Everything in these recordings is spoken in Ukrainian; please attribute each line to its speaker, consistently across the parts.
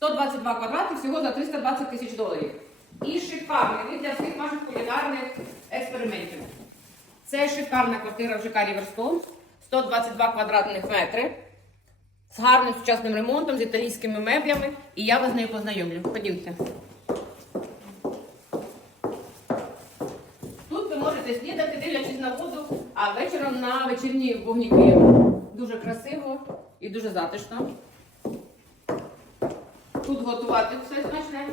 Speaker 1: 122 квадрати всього за 320 тисяч доларів. І шикарний для всіх ваших кулінарних експериментів. Це шикарна квартира в ЖК Ріверстоун, 122 квадратних метри з гарним сучасним ремонтом, з італійськими меблями. І я вас з нею познайомлю. Ходімте. Тут ви можете снідати, дивлячись на воду, а вечором на вечірні вогніки. Дуже красиво і дуже затишно. Тут готувати все смачне.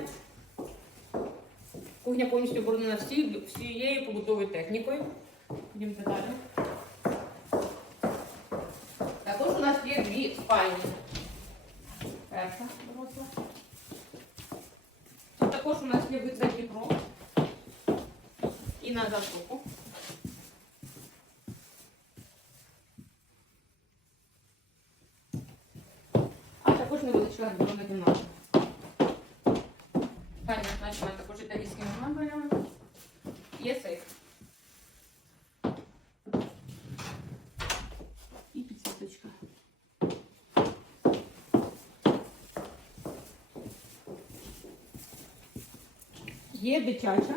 Speaker 1: Кухня повністю оборудована всі, всією побутовою технікою. Йдемте далі. Також у нас є дві спальні. Перша доросла. Тут також у нас є вид на Дніпро і на затоку. А також невеличка гардеробна кімната. Далі значимо також італійськими мебелями. Є сейф. І підсвіточка. Є дитяча.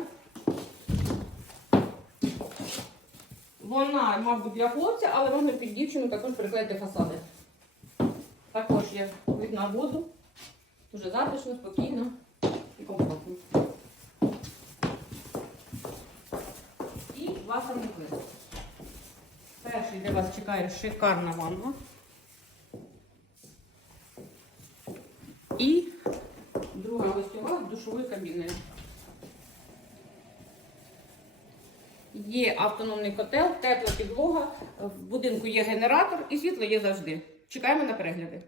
Speaker 1: Вона, мабуть, для хлопця, але можна під дівчину також приклеїти фасади. Також є видна воду. Дуже затишно, спокійно і комфортно. І вафельний плит. Перший для вас чекає шикарна ванна. І друга гостьова з душовою кабіною. Є автономний котел, тепла підлога, в будинку є генератор і світло є завжди. Чекаємо на перегляди.